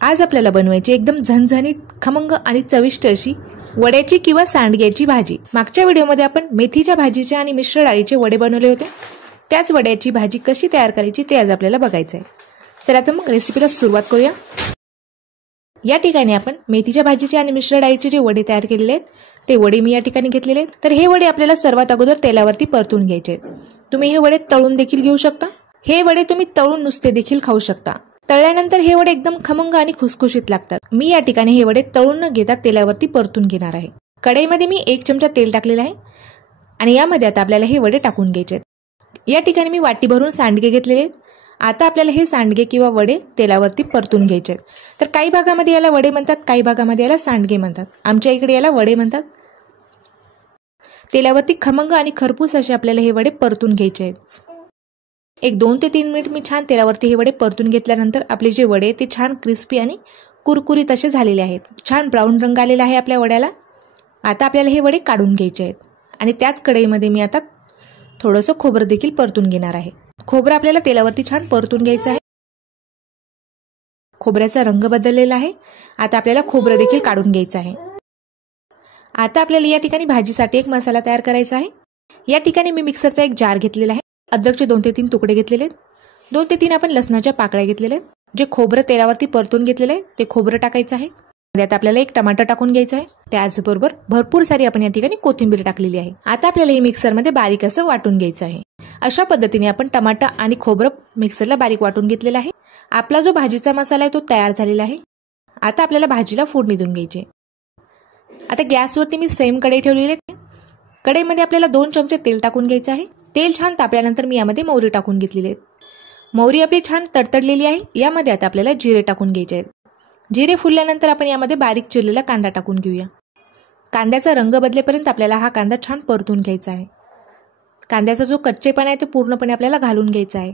आज आपल्याला बनवायची एकदम झणझणीत, खमंग आणि चविष्ट अशी वड्याची किंवा सांडग्याची भाजी। मागच्या व्हिडिओमध्ये आपण मेथीच्या भाजीचे आणि मिश्र डाळीचे वडे बनवले होते। त्याच वड्याची भाजी कशी तयार करायची ते आज आपल्याला बघायचं आहे। चला तर मग रेसिपीला सुरुवात करूया। या ठिकाणी आपण मेथीच्या भाजीचे आणि मिश्र डाळीचे जे वडे तयार केलेले आहेत ते वडे मी या ठिकाणी घेतलेले आहेत। तर हे वडे आपल्याला सर्वात अगोदर तेलावरती परतून घ्यायचे आहेत। तुम्ही हे वडे तळून देखील घेऊ शकता। हे वडे तुम्ही तळून नुसते देखील खाऊ शकता। तळल्यानंतर हे वडे एकदम खमंग आणि खुसखुशीत लागतात। मी या ठिकाणी हे वडे तळून न घेता तेलावरती परतून घेणार आहे। कढईमध्ये मी 1 चमचा तेल टाकलेले आहे आणि यामध्ये आता आपल्याला हे वडे टाकून घ्यायचे आहेत। या ठिकाणी मी वाटी भरून सांडगे घेतलेले आहेत। आता आपल्याला हे सांडगे किंवा वडे तेलावरती परतून घ्यायचे आहेत। तर काही भागामध्ये याला वडे म्हणतात, काही भागामध्ये याला सांडगे म्हणतात। आमच्या इकडे याला वडे म्हणतात। तेलावरती खमंग आणि खरपूस असे आपल्याला हे वडे परतून घ्यायचे आहेत। एक 2 ते 3 मिनिट मी छान तेलावरती हे वडे परतून घेतल्यानंतर आपले जे वडे ते छान क्रिस्पी आणि कुरकुरीत असे झालेले आहेत। छान ब्राऊन रंग आलेला आहे आपल्या वड्याला। आता आपल्याला हे वडे काढून घ्यायचे आहेत आणि त्याच कढईमध्ये मी आता थोडंसं खोबरं देखील परतून घेणार आहे। खोबरं आपल्याला तेलावरती छान परतून घ्यायचं आहे। खोबऱ्याचा रंग बदललेला आहे। आता आपल्याला खोबरं देखील काढून घ्यायचं आहे। आता आपल्याला या ठिकाणी भाजीसाठी एक मसाला तयार करायचा आहे। या ठिकाणी मी मिक्सरचा एक जार घेतलेला आहे। अद्रकचे 2 ते 3 तुकडे घेतलेले आहेत। 2 ते 3 आपण लसणाच्या पाकळ्या घेतलेल्या आहेत। जे खोबरं तेलावरती परतून घेतलेलं आहे ते खोबरं टाकायचं आहे। त्यात आपल्याला एक टमाटर टाकून घ्यायचं आहे। त्याचबरोबर भरपूर सारी आपण या ठिकाणी कोथिंबीर टाकलेली आहे। आता आपल्याला हे मिक्सरमध्ये बारीक असं वाटून घ्यायचं आहे। अशा पद्धतीने आपण टमाटर आणि खोबरं मिक्सरला बारीक वाटून घेतलेला आहे। आपला जो भाजीचा मसाला आहे तो तयार झालेला आहे। आता आपल्याला भाजीला फोडणी देऊन घ्यायची। आता गॅसवरती मी सेम कढई ठेवलेली आहे। कढईमध्ये आपल्याला 2 चमचे तेल टाकून घ्यायचं आहे। तेल छान तापल्यानंतर मी यामध्ये मोहरी टाकून घेतलेली आहे। मोहरी आपली छान तडतडलेली आहे। यामध्ये आता आपल्याला जिरे टाकून घ्यायचे आहेत। जिरे फुलल्यानंतर आपण यामध्ये बारीक चिरलेला कांदा टाकून घेऊया। कांद्याचा रंग बदलेपर्यंत आपल्याला हा कांदा छान परतून घ्यायचा आहे। कांद्याचा जो कच्चेपणा आहे तो पूर्णपणे आपल्याला घालून घ्यायचा आहे।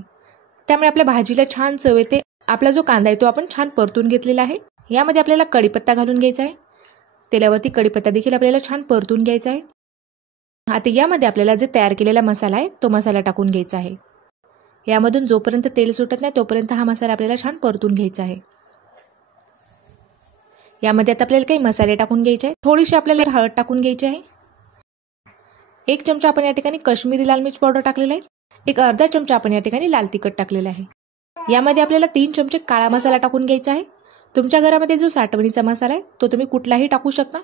त्यामुळे आपल्या भाजीला छान चव येते। आपला जो कांदा आहे तो आपण छान परतून घेतलेला आहे। यामध्ये आपल्याला कढीपत्ता घालून घ्यायचा आहे। तेलावरती कढीपत्ता देखील आपल्याला छान परतून घ्यायचा आहे। आता यामध्ये आपल्याला जे तयार केलेला मसाला आहे तो मसाला टाकून घ्यायचा आहे। यामधून जोपर्यंत तेल सुटत नाही तोपर्यंत हा मसाला आपल्याला छान परतून घ्यायचा आहे। यामध्ये आता आपल्याला काही मसाले टाकून घ्यायचे आहे। थोडीशी आपल्याला हळद टाकून घ्यायची आहे। 1 चमचा आपण या ठिकाणी काश्मीरी लाल मिर्च पावडर टाकलेला आहे। एक अर्धा चमचा आपण या ठिकाणी लाल तिखट टाकलेला आहे। यामध्ये आपल्याला 3 चमचे काळा मसाला टाकून घ्यायचा आहे। तुमच्या घरामध्ये जो साठवणीचा मसाला आहे तो तुम्ही कुठलाही टाकू शकता।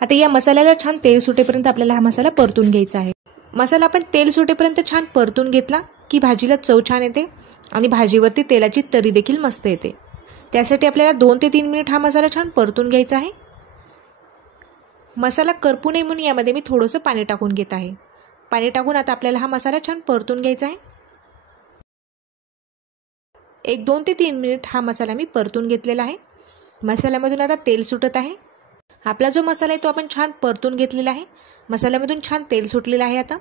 आता या मसाल्याला छान तेल सुटेपर्यंत आपल्याला हा मसाला परतून घ्यायचा आहे। मसाला आपण तेल सुटेपर्यंत छान परतून घेतला की भाजीला चव छान येते आणि भाजीवरती तेलाची तरी देखील मस्त येते। त्यासाठी आपल्याला 2 ते 3 मिनिट हा मसाला छान परतून घ्यायचा आहे। मसाला करपू नये म्हणून यामध्ये मी थोडंसं पाणी टाकून घेत आहे। पाणी टाकून आता आपल्याला हा मसाला छान परतून घ्यायचा आहे। एक 2 ते 3 मिनिट हा मसाला मी परतून घेतलेला आहे। मसाल्यामधून आता तेल सुटत आहे। आपला जो मसाला आहे तो आपण छान परतून घेतलेला आहे। मसाल्यामधून छान तेल सुटलेलं आहे। आता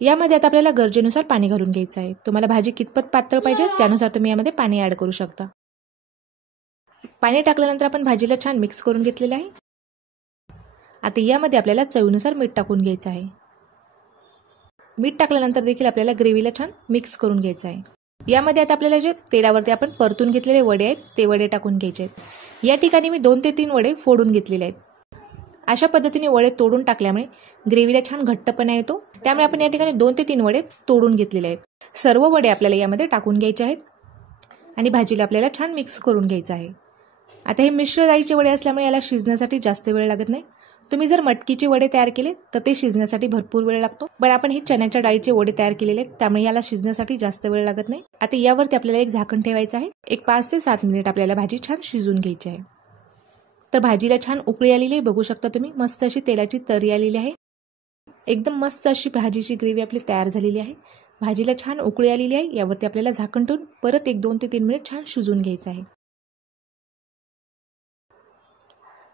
यामध्ये आता आपल्याला गरजेनुसार पाणी घालून घ्यायचं आहे। तुम्हाला भाजी कितपत पातळ पाहिजे त्यानुसार तुम्ही यामध्ये पाणी ॲड करू शकता। पाणी टाकल्यानंतर आपण भाजीला छान मिक्स करून घेतलेलं आहे। आता यामध्ये आपल्याला चवीनुसार मीठ टाकून घ्यायचं आहे। मीठ टाकल्यानंतर देखील आपल्याला ग्रेव्हीला छान मिक्स करून घ्यायचं आहे। यामध्ये आता आपल्याला जे तेलावरती आपण परतून घेतलेले वडे आहेत ते वडे टाकून घ्यायचे आहेत। या ठिकाणी मी 2 ते 3 वडे फोडून घेतलेले आहेत। अशा पद्धतीने वडे तोडून टाकल्यामुळे ग्रेव्हीला छान घट्टपणा येतो। त्यामुळे आपण या ठिकाणी 2 ते 3 वडे तोडून घेतलेले आहेत। सर्व वडे आपल्याला यामध्ये टाकून घ्यायचे आहेत आणि भाजीला आपल्याला छान मिक्स करून घ्यायचं आहे। आता हे मिश्र डाळीचे वडे असल्यामुळे याला शिजण्यासाठी जास्त वेळ लागत नाही। तुम्ही जर मटकीचे वडे तयार केले तर ते शिजण्यासाठी भरपूर वेळ लागतो। पण आपण हे चण्याच्या डाळीचे वडे तयार केलेले आहेत त्यामुळे याला शिजण्यासाठी जास्त वेळ लागत नाही। आता यावरती आपल्याला एक झाकण ठेवायचं आहे। एक 5 ते 7 मिनिट आपल्याला भाजी छान शिजून घ्यायची आहे। तर भाजीला छान उकळी आलेली आहे। बघू शकता तुम्ही मस्त अशी तेलाची तरी आलेली आहे। एकदम मस्त अशी भाजीची ग्रेव्ही आपली तयार झालेली आहे। भाजीला छान उकळी आलेली आहे। यावरती आपल्याला झाकण ठेवून परत एक 2 ते 3 मिनिट छान शिजून घ्यायचं आहे।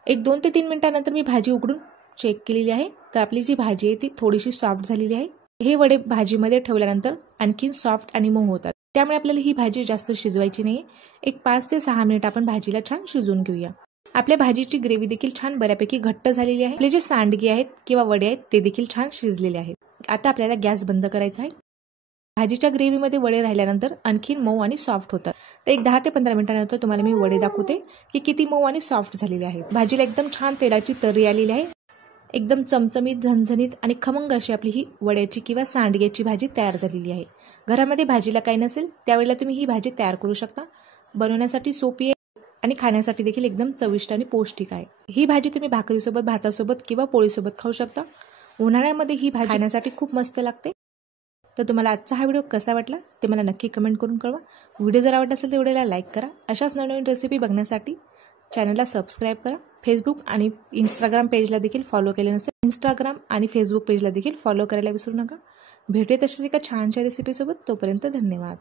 एक 2 ते 3 मिनिटांनंतर मी भाजी उघडून चेक केलेली आहे। तर आपली जी भाजी आहे ती थोडीशी सॉफ्ट झालेली आहे। हे वडे भाजीमध्ये ठेवल्यानंतर आणखीन सॉफ्ट आणि मऊ होतात। त्यामुळे आपल्याला ही भाजी जास्त शिजवायची नाही। एक 5 ते 6 मिनिट आपण भाजीला छान शिजवून घेऊया। आपल्या भाजीची ग्रेव्ही देखील छान बऱ्यापैकी घट्ट झालेली आहे। आपले जे सांडगे आहेत किंवा वडे आहेत ते देखील छान शिजलेले आहेत। आता आपल्याला गॅस बंद करायचा आहे। भाजीच्या ग्रेव्हीमध्ये वडे राहिल्यानंतर आणखीन मऊ आणि सॉफ्ट होतात। तर एक 10 ते 15 मिनिटानंतर तुम्हाला मी वडे दाखवते की किती मऊ आणि सॉफ्ट झालेले आहे. भाजीला एकदम छान तेलाची तर्री आलेली आहे. एकदम चमचमीत, झणझणीत आणि खमंग अशी आपली ही वड्याची किंवा सांडग्याची भाजी तयार झालेली आहे. घरामध्ये भाजीला काही नसेल त्यावेळेला तुम्ही ही भाजी तयार करू शकता. बनवण्यासाठी सोपी आहे आणि खाण्यासाठी देखील एकदम चविष्ट आणि पौष्टिक आहे. ही भाजी तुम्ही भाकरीसोबत, भातासोबत किंवा पोळीसोबत खाऊ शकता. उन्हाळ्यामध्ये ही भाजी खाण्यासाठी खूप मस्त लागते. तर तुम्हाला आजचा हा व्हिडिओ कसा वाटला ते मला नक्की कमेंट करून कळवा. व्हिडिओ जर आवडला असेल तर व्हिडिओला लाईक करा. अशाच नवनवीन रेसिपी बघण्यासाठी चॅनलला सबस्क्राईब करा. फेसबुक आणि इंस्टाग्राम पेजला देखील फॉलो केले नसेल, इंस्टाग्राम आणि फेसबुक पेजला देखील फॉलो करायला विसरू नका. भेटूया तशाच एका छानशा रेसिपीसोबत. तोपर्यंत धन्यवाद.